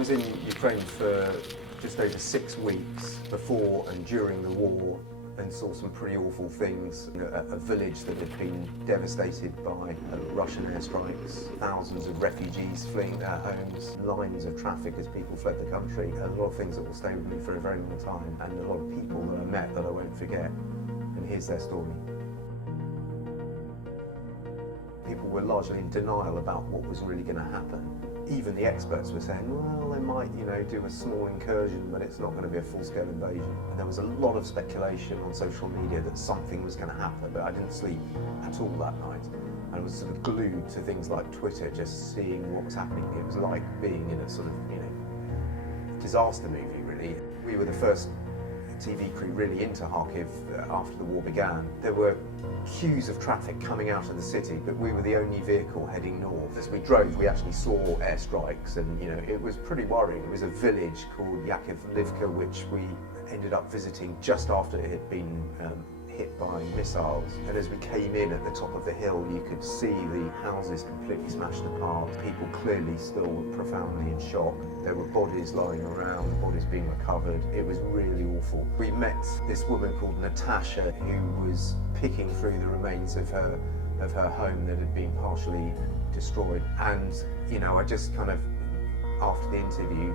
was in Ukraine for just over 6 weeks before and during the war, and saw some pretty awful things. A village that had been devastated by Russian airstrikes, thousands of refugees fleeing their homes, lines of traffic as people fled the country, a lot of things that will stay with me for a very long time, and a lot of people that I met that I won't forget. And here's their story. People were largely in denial about what was really going to happen. Even the experts were saying, well, they might, do a small incursion, but it's not going to be a full-scale invasion. And there was a lot of speculation on social media that something was going to happen, but I didn't sleep at all that night. I was sort of glued to things like Twitter, just seeing what was happening. It was like being in a sort of, disaster movie, really. We were the first TV crew really into Kharkiv after the war began. There were queues of traffic coming out of the city, but we were the only vehicle heading north. As we drove, we actually saw airstrikes, and it was pretty worrying. It was a village called Yakivlivka, which we ended up visiting just after it had been hit by missiles. And as we came in at the top of the hill, you could see the houses completely smashed apart. People clearly still profoundly in shock. There were bodies lying around, bodies being recovered. It was really awful. We met this woman called Natasha, who was picking through the remains of her home that had been partially destroyed. And I just kind of, after the interview,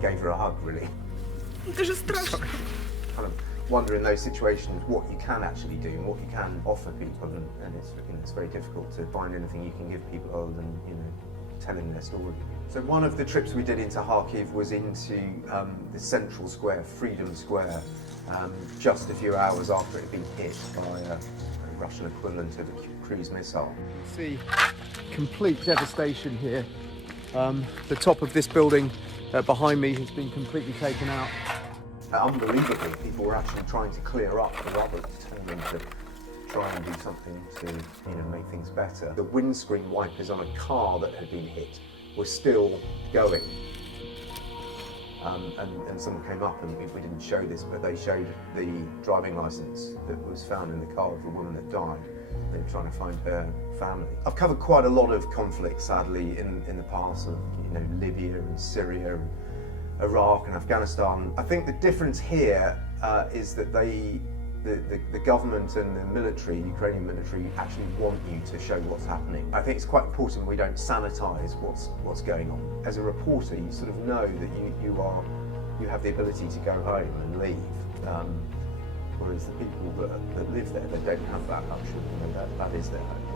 gave her a hug, really. Это же страшно. Kind of wonder in those situations what you can actually do and what you can offer people, and it's very difficult to find anything you can give people other than telling their story. So one of the trips we did into Kharkiv was into the central square, Freedom Square, just a few hours after it had been hit by a Russian equivalent of a cruise missile. You see complete devastation here. The top of this building behind me has been completely taken out. Unbelievably, people were actually trying to clear up the rubble, determined to try and do something to make things better. The windscreen wipers on a car that had been hit were still going. And someone came up, and we didn't show this, but they showed the driving licence that was found in the car of the woman that died. They were trying to find her family. I've covered quite a lot of conflicts, sadly, in the past, of Libya and Syria and Iraq and Afghanistan. I think the difference here is that the government and the military, Ukrainian military, actually want you to show what's happening. I think it's quite important we don't sanitise what's going on. As a reporter, you sort of know that you have the ability to go home and leave. Whereas the people that live there, they don't have that luxury. That is their home.